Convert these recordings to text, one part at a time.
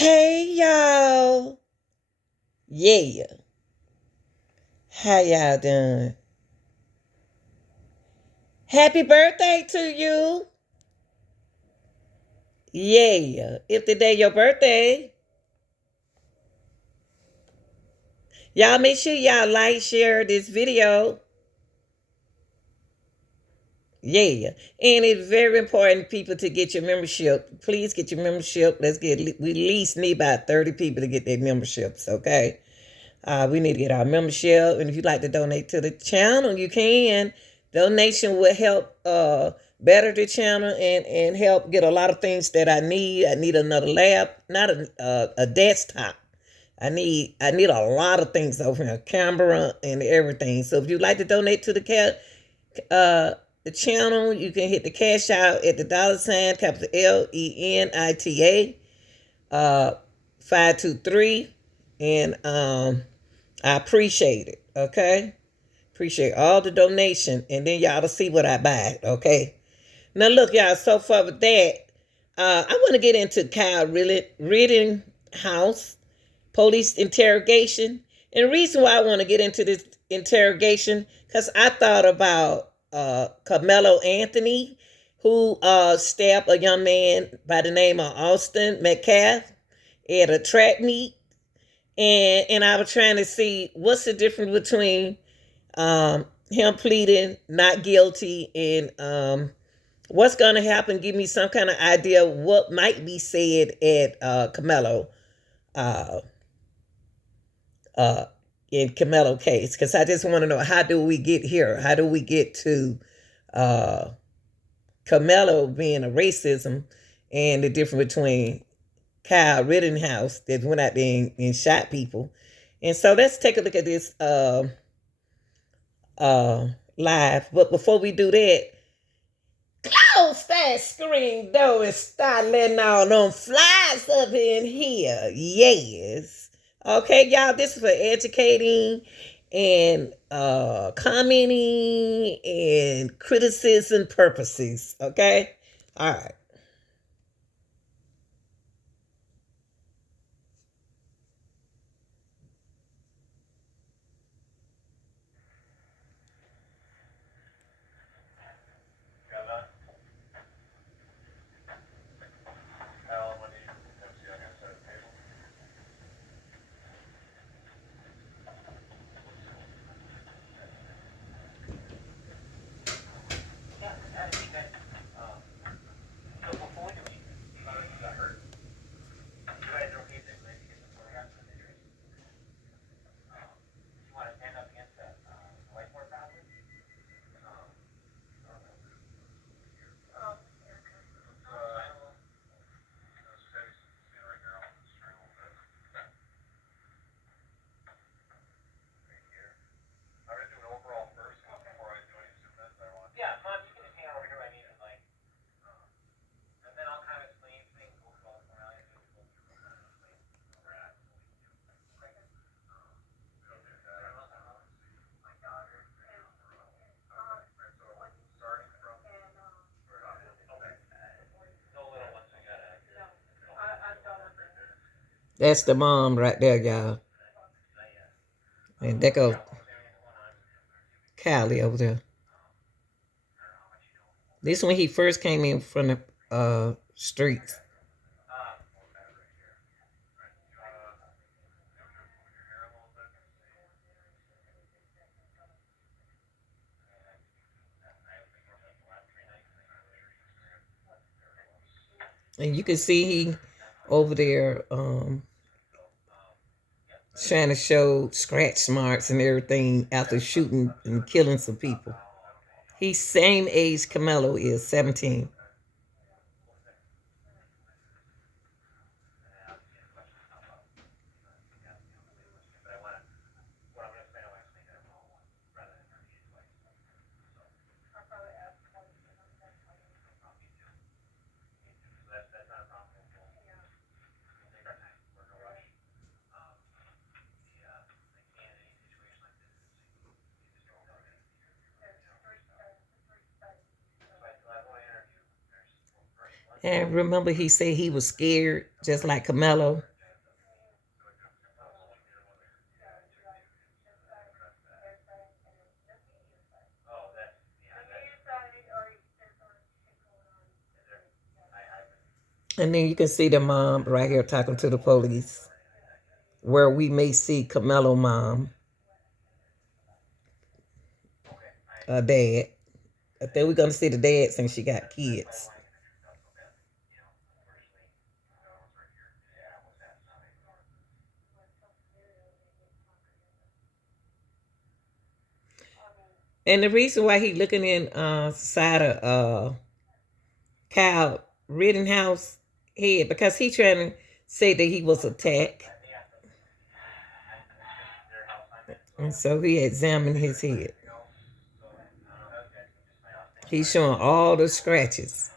Hey y'all. Yeah. How y'all doing? Happy birthday to you. Yeah. If today your birthday, y'all make sure y'all like, share this video. Yeah. And it's very important, people, to get your membership. Please get your membership. Let's get, we at least need about 30 people to get their memberships, okay? We need to get our membership. And if you'd like to donate to the channel, you can. Donation will help better the channel and help get a lot of things that I need. I need another lab, not a desktop. I need a lot of things over here, camera and everything. So if you'd like to donate to uh the channel, you can hit the cash out at the $ capital LENITA 523, and I appreciate it. Okay, appreciate all the donation, and then y'all to see what I buy. Okay, now look, y'all. So far with that, I want to get into Kyle Reading House police interrogation, and the reason why I want to get into this interrogation because I thought about Carmelo Anthony, who stabbed a young man by the name of Austin Metcalf at a track meet, and I was trying to see what's the difference between him pleading not guilty and what's going to happen. Give me some kind of idea what might be said at Carmelo uh, uh, in Carmelo case, because I just want to know, how do we get here? How do we get to uh, Carmelo being a racism and the difference between Kyle Rittenhouse that went out there and shot people? And so let's take a look at this live. But before we do that, close that screen door and start letting all them flies up in here. Yes. Okay, y'all, this is for educating and commenting and criticism purposes. Okay? All right. That's the mom right there, y'all. And there go Callie over there. This when he first came in from the streets. And you can see he over there trying to show scratch marks and everything after shooting and killing some people. He's same age Camelo is, 17. And remember, he said he was scared, just like Camelo. And then you can see the mom right here talking to the police, where we may see Camelo mom, dad. I think we're gonna see the dad since she got kids. And the reason why he looking in side of Kyle Rittenhouse head, because he trying to say that he was attacked, and so he examined his head. He's showing all the scratches.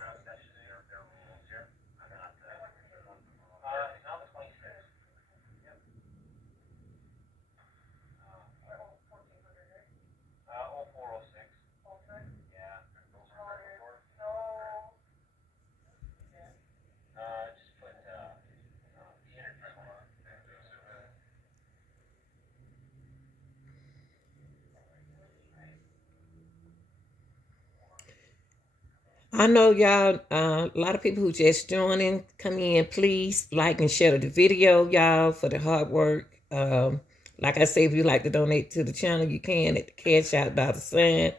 I know y'all, a lot of people who just joining, come in, please like and share the video, y'all, for the hard work. Like I say, if you like to donate to the channel, you can at the cash out $,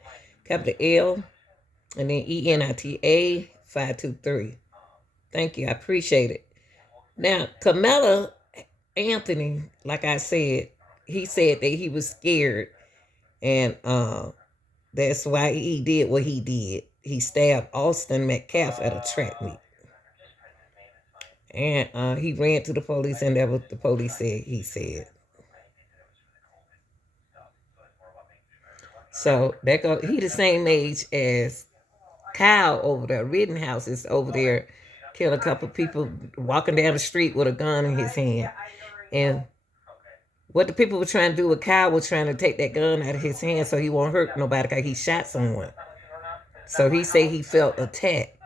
capital L, and then ENITA 523. Thank you, I appreciate it. Now, Camilla Anthony, like I said, he said that he was scared, and that's why he did what he did. He stabbed Austin Metcalf at a track meet. And he ran to the police, and that was the police said he said. So that go he the same age as Kyle over there. Rittenhouse is over there, killed a couple people walking down the street with a gun in his hand. And what the people were trying to do with Kyle was trying to take that gun out of his hand so he won't hurt nobody because he shot someone. So he said he felt attacked.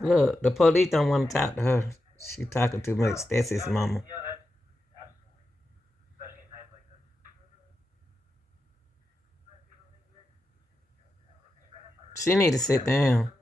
Look, the police don't want to talk to her. She talking too much. That's his mama. She need to sit down.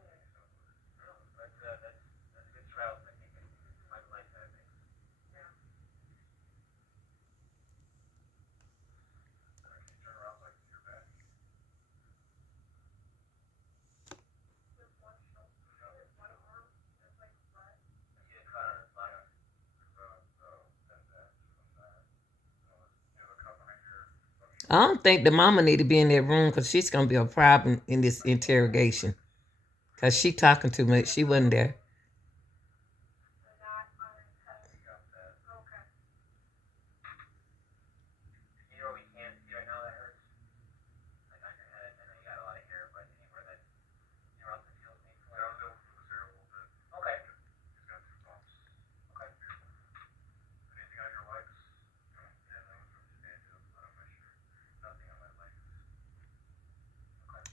I don't think the mama need to be in that room because she's gonna be a problem in this interrogation. Cause she talking too much. She wasn't there.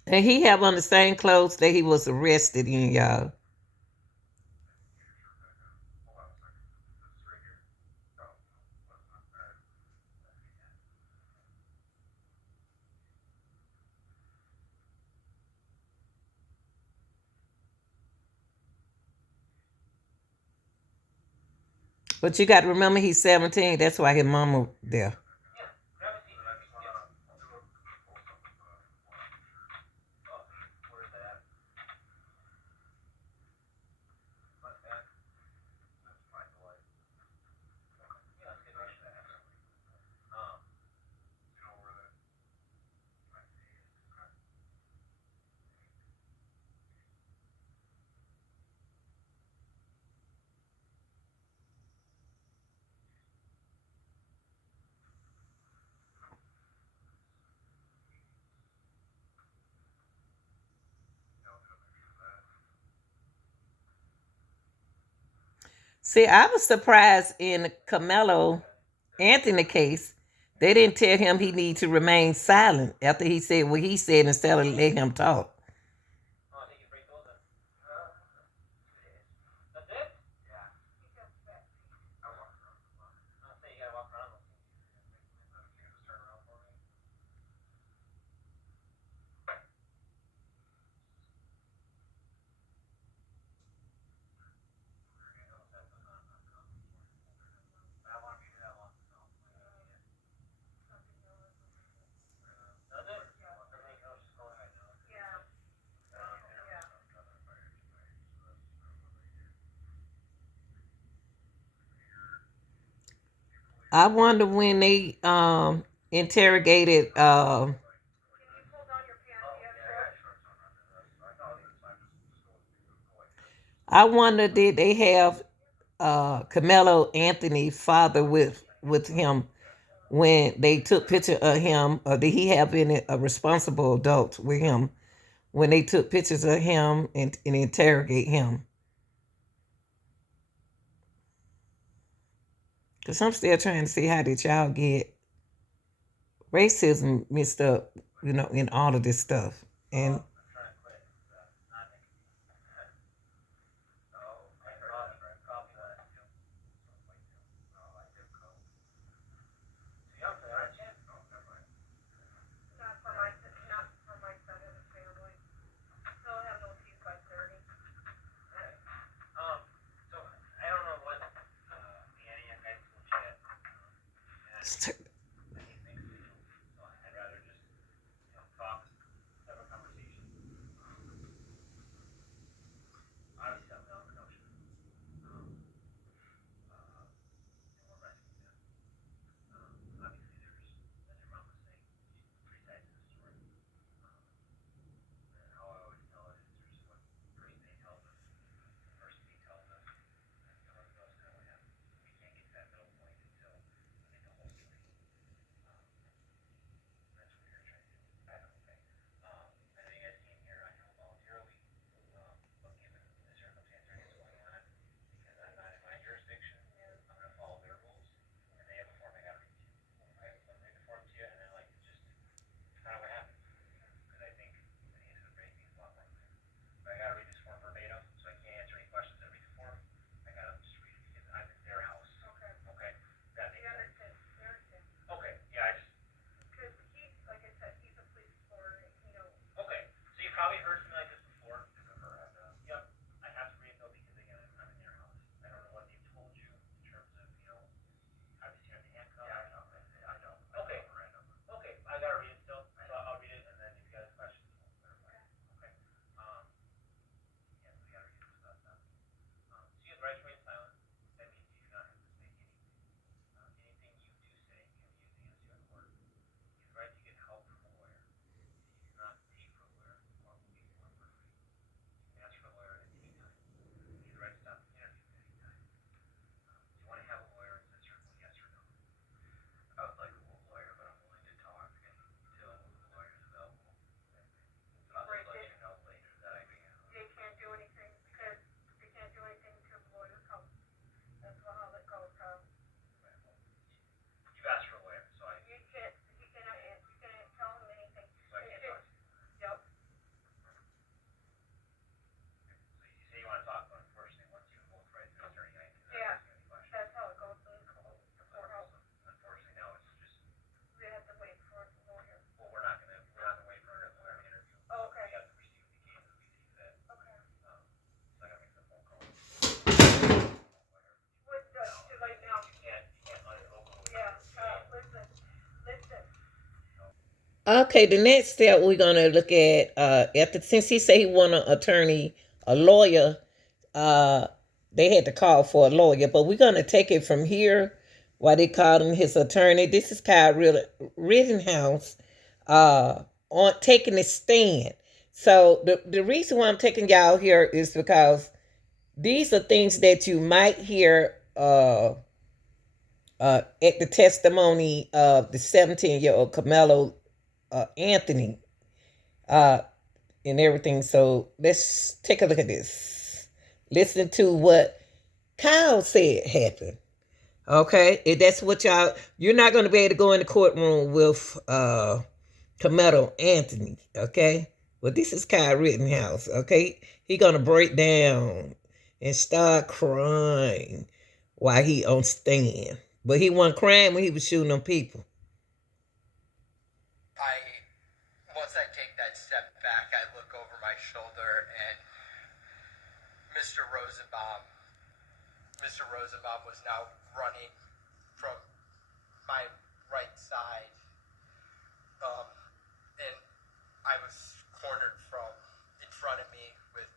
And he have on the same clothes that he was arrested in, y'all. But you got to remember he's 17. That's why his mama there. See, I was surprised in Carmelo Anthony case. They didn't tell him he need to remain silent after he said what he said instead of let him talk. I wonder when they interrogated I wonder did they have Carmelo Anthony father with him when they took picture of him, or did he have any responsible adults with him when they took pictures of him and interrogate him? Because I'm still trying to see how did y'all get racism mixed up, in all of this stuff. And okay, the next step we're gonna look at after since he said he want an attorney, a lawyer, uh they had to call for a lawyer, but we're gonna take it from here. Why they called him his attorney? This is Kyle Rittenhouse on taking a stand. So the reason why I'm taking y'all here is because these are things that you might hear at the testimony of the 17-year-old Carmelo Anthony uh, and everything. So let's take a look at this. Listen to what Kyle said happened. Okay, if that's what you're not going to be able to go in the courtroom with Carmelo Anthony. Okay, well this is Kyle Rittenhouse. Okay, he gonna break down and start crying while he on stand, but he wasn't crying when he was shooting them people. Once I take that step back, I look over my shoulder and Mr. Rosenbaum. Mr. Rosenbaum was now running from my right side, and I was cornered from in front of me with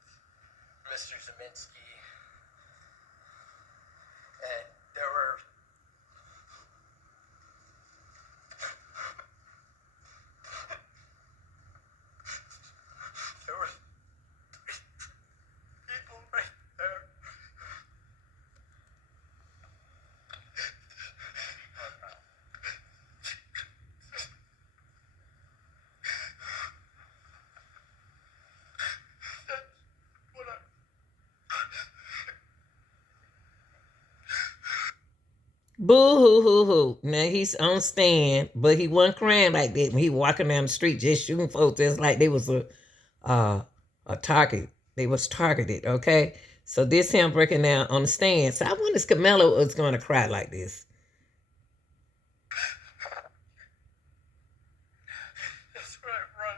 Mr. Zeminski, and there were Boo hoo hoo hoo. Now he's on stand, but he wasn't crying like that when he walking down the street just shooting folks just like they was uh, a target. They was targeted. Okay, so this him breaking down on the stand. So I wonder if Camelo was going to cry like this. That's what I run.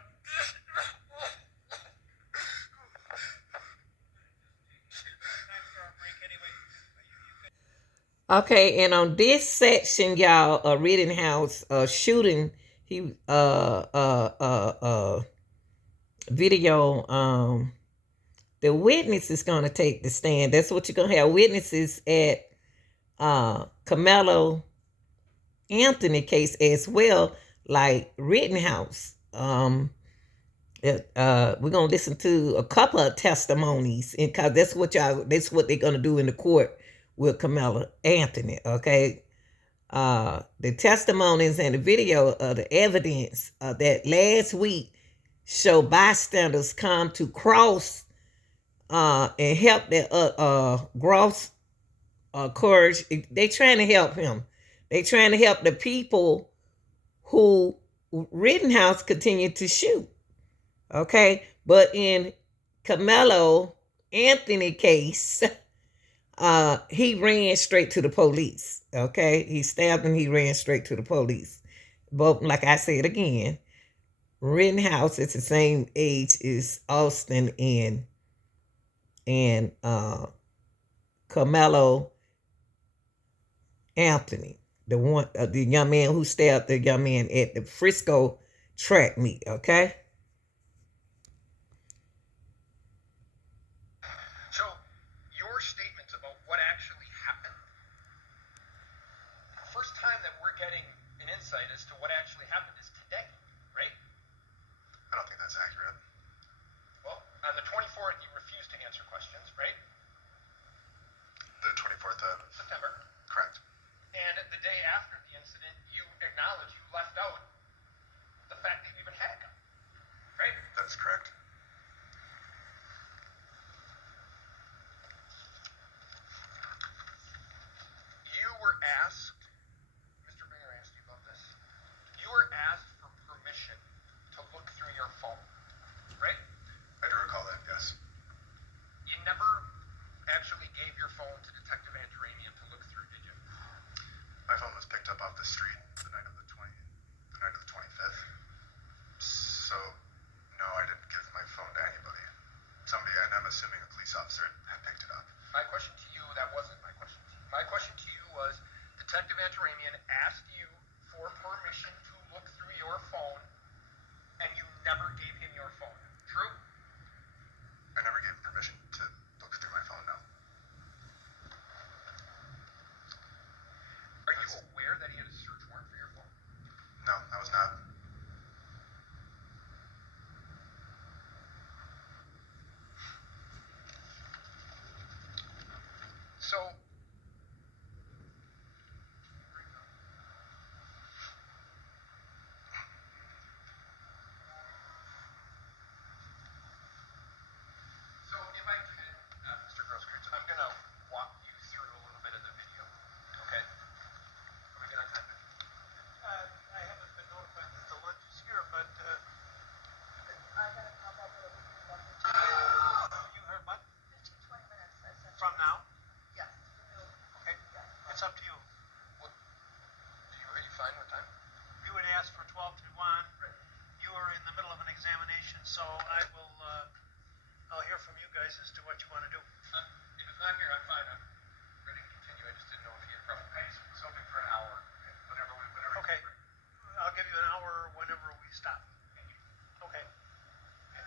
Okay, and on this section, y'all, Rittenhouse shooting, he video, the witness is gonna take the stand. That's what you're gonna have, witnesses at Carmelo Anthony case as well, like Rittenhouse. We're gonna listen to a couple of testimonies, and cause that's what they're gonna do in the court with Carmelo Anthony. Okay, the testimonies and the video of the evidence that last week show bystanders come to cross and help that Gross courage. They trying to help him. They trying to help the people who Rittenhouse continued to shoot. Okay, but in Carmelo Anthony case, he ran straight to the police. Okay, he stabbed him. He ran straight to the police. But like I said again, Rittenhouse is the same age as Austin and Carmelo Anthony, the young man who stabbed the young man at the Frisco track meet. Okay. So, your statements about what actually happened, the first time that we're getting an insight as to what actually happened is today, right? I don't think that's accurate. Well, on the 24th, you refused to answer questions, right? The 24th of September. Correct. And the day after the incident, you acknowledged you left out the fact that you even had a gun, right? That is correct. You were asked, Mr. Mayor asked you about this. You were asked for permission to look through your phone, right? I do recall that, yes. You never actually gave your phone to Detective Antaramian to look through, did you? My phone was picked up off the street the night of the 25th. So, no, I didn't give my phone to anybody. Somebody, and I'm assuming a police officer, had picked it up. My question to you, that wasn't my question to you. My question to you was, Detective Antaramian asked you for permission to look through your phone, and you never gave him your phone. True? I never gave permission to look through my phone, no. Are you aware that he had a search warrant for your phone? No, I was not. So, if I could, Mr. Grosskreutz, I'm going to walk you through a little bit of the video, okay? Are we good on time? I haven't been notified that the lunch is here, but I gotta pop up with a You heard what? 15, 20 minutes. From now? Yes. Okay. It's up to you. Are you fine with time? You had asked for 12 to 1. Right. You are in the middle of an examination, so I will, I'll hear from you guys as to what you want to do. If it's not here, I'm fine. I'm ready to continue. I just didn't know if you had a problem. I just was hoping for an hour. Whatever. Okay. I'll give you an hour whenever we stop. Okay. I'm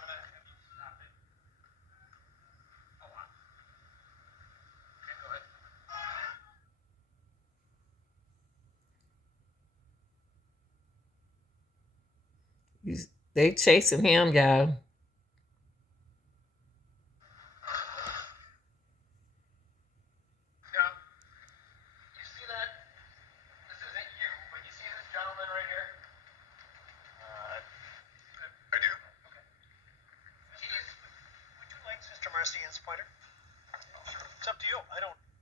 going to have you stop it a lot. Okay, go ahead. They chasing him, y'all. Now, you see that? This isn't you, but you see this gentleman right here? I do. Would you like Sister Marcian's pointer? It's up to you.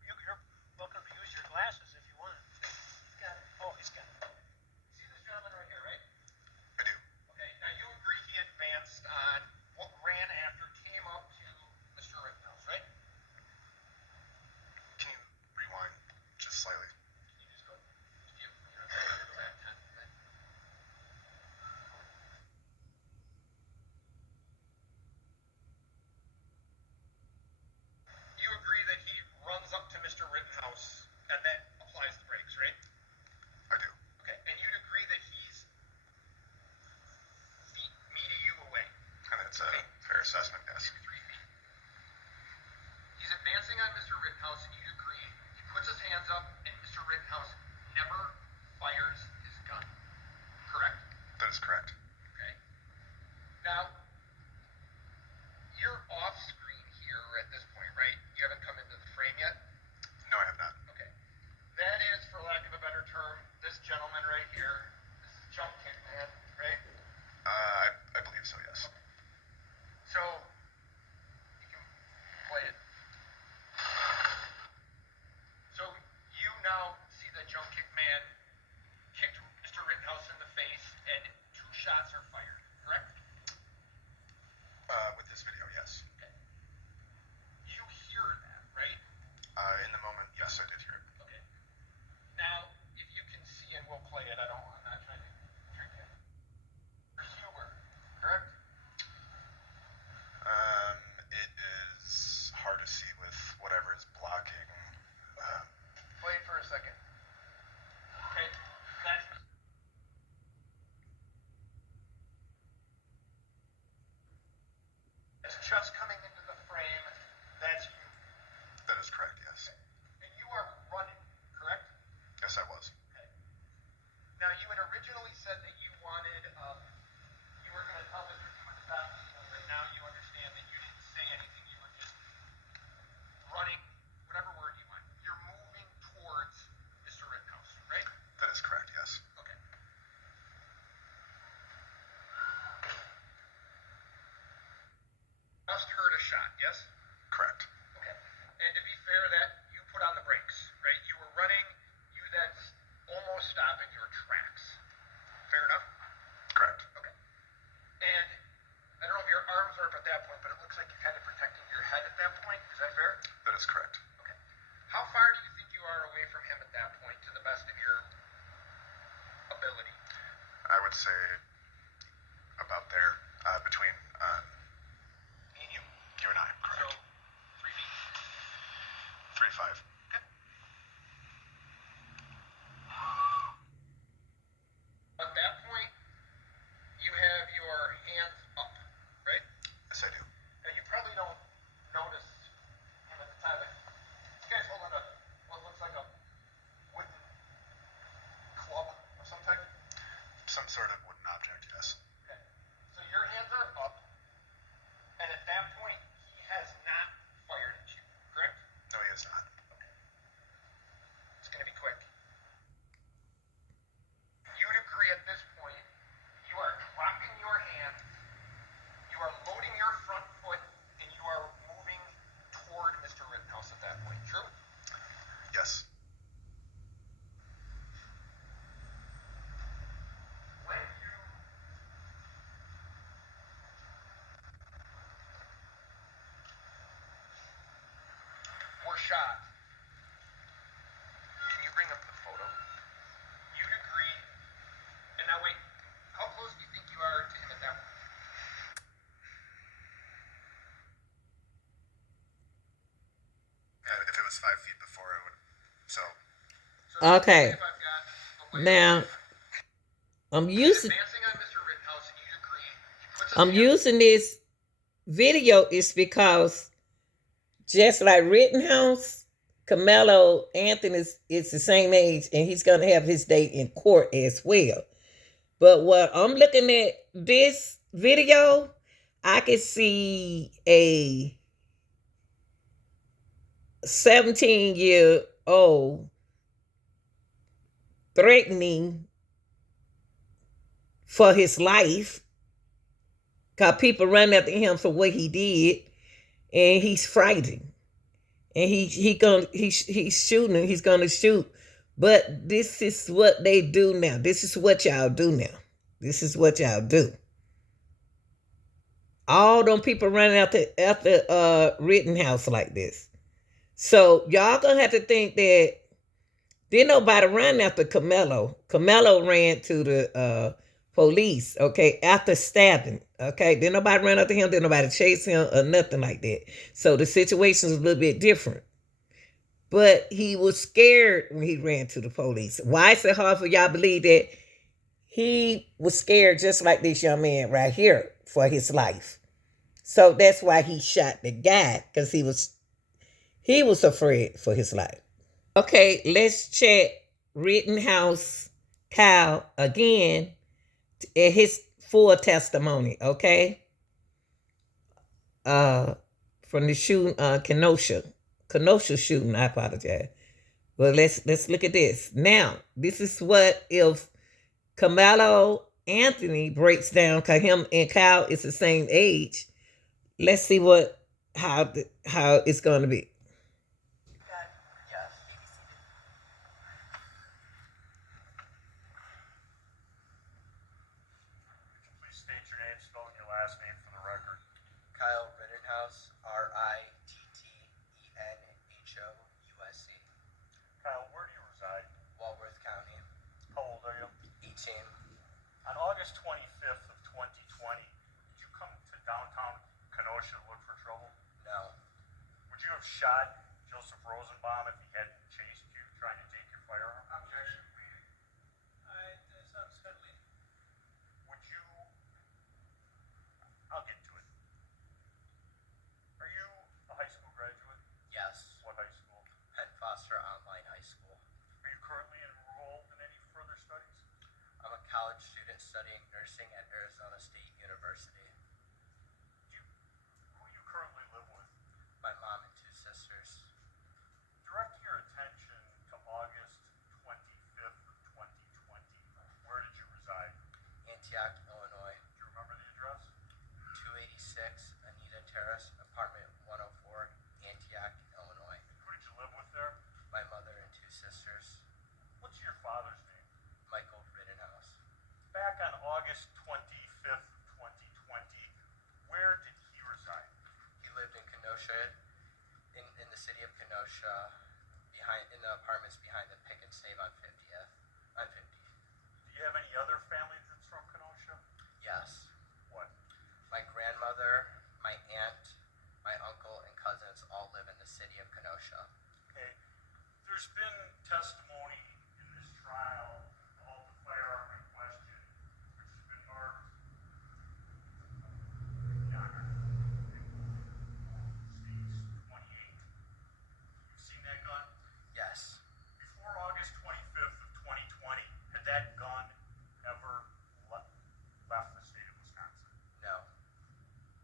You're welcome to use just coming into the frame, that's you. That is correct, yes. And you are running, correct? Yes, I was. Okay. Now, you had originally said that you wanted, you were going to tell Mr. Dean to stop, but now you understand that you didn't say anything. You were just running, whatever word you want. You're moving towards Mr. Rittenhouse, right? That is correct, yes. Okay. Just heard a shot, yes? Correct. Okay. And to be fair, that you put on the brakes, right? You were running, you then almost stop in your tracks. Fair enough? Correct. Okay. And I don't know if your arms are up at that point, but it looks like you're kind of protecting your head at that point. Is that fair? That is correct. Okay. How far do you think you are away from him at that point, to the best of your ability? I would say about there, between Me and you. you and I, So, correct. 3 feet. 3-5. Okay. At that point, you have your hands up, right? Yes, I do. Now, you probably don't notice him at the time, but this guy's holding what looks like a wooden club of some type. Some sort of wooden object, yes. Okay. So your hands are up, and at that point, he has not fired at you, correct? No, he is not. Okay. It's going to be quick. You'd agree at this point, you are dropping your hand, you are loading your front foot, and you are moving toward Mr. Rittenhouse at that point, true? Yes. When you were shot, can you bring up the photo? You'd agree. And now wait, how close do you think you are to him at that point? If it was 5 feet before, it would. So. So Okay. if I've got a way Now, I'm using advancing on Mr. Rittenhouse and you'd agree, he puts his I'm hand using this video is because just like Rittenhouse, Carmelo Anthony is the same age and he's gonna have his day in court as well. But what I'm looking at this video, I can see a 17-year-old threatening for his life because people run after him for what he did, and he's frightened, and he's shooting. He's gonna shoot. But this is what they do now. This is what y'all do now. This is what y'all do. All them people running after Rittenhouse like this. So y'all gonna have to think that didn't nobody run after Carmelo. Carmelo ran to the police, okay, after stabbing, okay? Didn't nobody run after him, didn't nobody chase him or nothing like that. So the situation's a little bit different. But he was scared when he ran to the police. Why is it hard for y'all to believe that he was scared just like this young man right here for his life? So that's why he shot the guy, because he was afraid for his life. Okay, let's check Rittenhouse Kyle again at his full testimony, okay? From the shooting, Kenosha shooting, I apologize. Well, let's look at this. Now, this is what if Carmelo Anthony breaks down, because him and Kyle is the same age. Let's see how it's going to be. Please state your name, spelling your last name for the record. Kyle Rittenhouse, Rittenhouse. Kyle, where do you reside? Walworth County. How old are you? 18. On August 25th of 2020, did you come to downtown Kenosha to look for trouble? No. Would you have shot Joseph Rosenbaum if he hadn't chased you trying to take your firearm? Objection. It's unsettling. Would you... I'll get to it. your father's name? Michael Rittenhouse. Back on August 25th, 2020, where did he reside? He lived in Kenosha, in the city of Kenosha, in the apartments behind the Pick and Save on 50th. On 50. Do you have any other family that's from Kenosha? Yes. What? My grandmother, my aunt, my uncle, and cousins all live in the city of Kenosha. Okay. There's been testimony in this trial about the firearm in question, which has been marked States 28. You've seen that gun? Yes. Before August 25th of 2020, had that gun ever left the state of Wisconsin? No.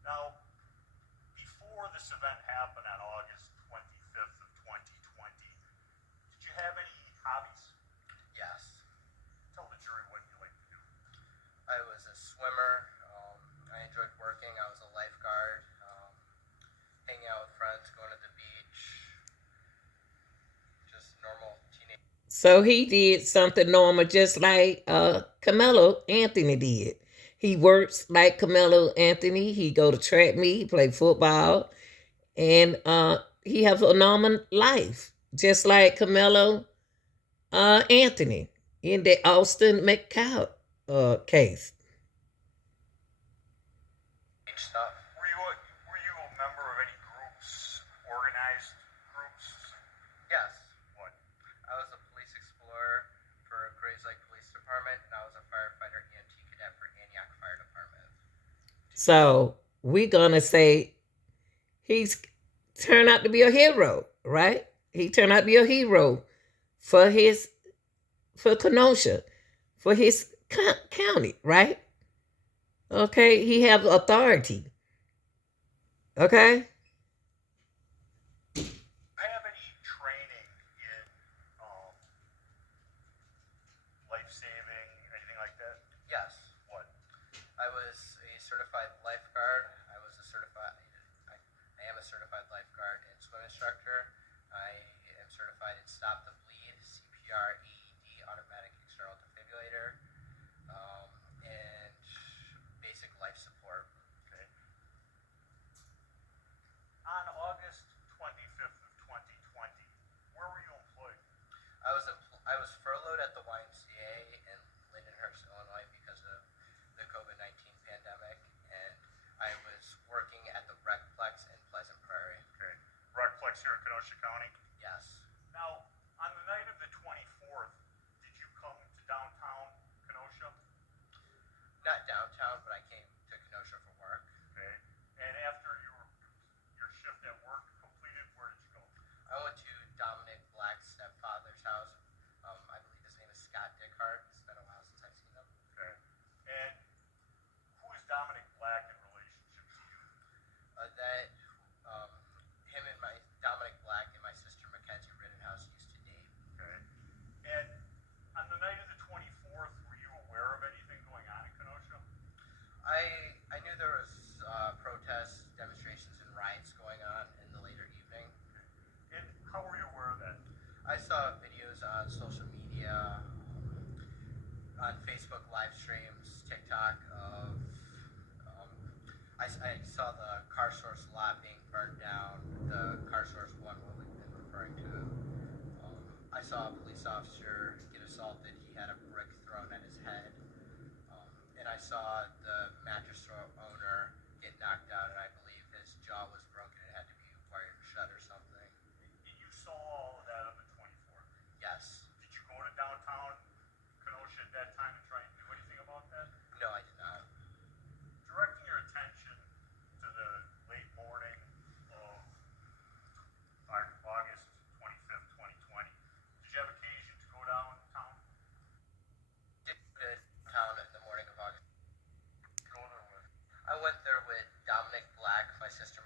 Now, before this event happened on August 25th of 2020, did you have any hobbies? Yes. Tell the jury what you like to do. I was a swimmer. I enjoyed working. I was a lifeguard. Hanging out with friends, going to the beach. Just normal teenage. So he did something normal, just like Carmelo Anthony did. He works like Carmelo Anthony. He go to track meet, he play football, and he have a normal life, just like Carmelo Anthony in the Austin McCow case. Stuff. Were you a member of any groups, organized groups? Yes. What? I was a police explorer for Grays Lake Police Department, and I was a firefighter EMT cadet for Antioch Fire Department. So we're gonna say he's turned out to be a hero, right? He turned out to be a hero for Kenosha, for his county, right? Okay, he have authority. Okay. Have any training in life saving, anything like that? Yes. What? I was a certified lifeguard. I am a certified lifeguard and swim instructor. I am certified in Stop the Bleed, CPR, AED, automatic external defibrillator, and basic life support. Okay. On August 25th of 2020, where were you employed? I was furloughed at the YMCA in Lindenhurst, Illinois, because of the COVID-19 pandemic, and I was working at the Recplex in Pleasant Prairie. Okay. Recplex here in Kenosha County? Yes. Now, on the night of the 24th, did you come to downtown Kenosha? Not downtown, but I came to Kenosha for work. Okay. And after your shift at work completed, where did you go? I went to Dominic Black's stepfather's house. I believe his name is Scott Dickhart. It's been a while since I've seen him. Okay. And who is Dominic Black in relationship to you? Him and my Dominic Black and my sister Mackenzie Rittenhouse used to date. Okay. And on the night of the 24th, were you aware of anything going on in Kenosha? I knew there was protests, demonstrations, and riots going on in the later evening. And how were you aware of that? I saw videos on social media, on Facebook live streams, TikTok of. I saw the car source lot being burned down. The car source one, what we've been referring to. I saw a police officer get assaulted. He had a brick thrown at his head. And I saw the mattress store owner get knocked out, and I believe his jaw was broken and had to be wired shut or something. And you saw all of that on the 24th? Yes. Did you go to downtown Kenosha at that time and try and do anything about that? No, I did not. Directing your attention to the late morning of August 25th, 2020, did you have occasion to go downtown? Did town in the morning of August. I went there with Dominic Black, my sister